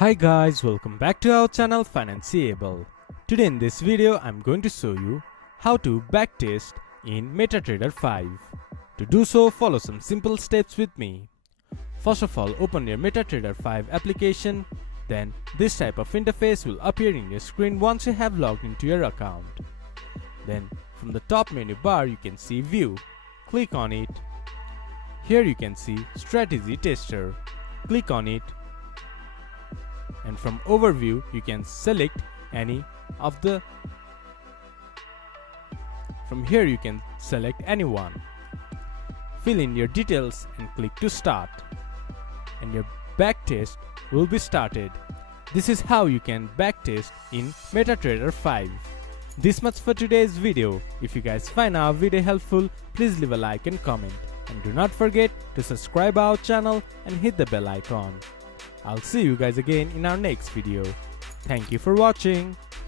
Hi guys, welcome back to our channel Financeable. Today in this video I'm going to show you how to backtest in MetaTrader 5. To do so, follow some simple steps with me. First of all, open your MetaTrader 5 application. Then this type of interface will appear in your screen once you have logged into your account. Then from the top menu bar you can see View. Click on it. Here you can see Strategy Tester. Click on it. And from Overview you can select any of the. From here you can select any one. Fill in your details and click to start. And your backtest will be started. This is how you can backtest in MetaTrader 5. This much for today's video. If you guys find our video helpful, please leave a like and comment. And do not forget to subscribe our channel and hit the bell icon. I'll see you guys again in our next video. Thank you for watching.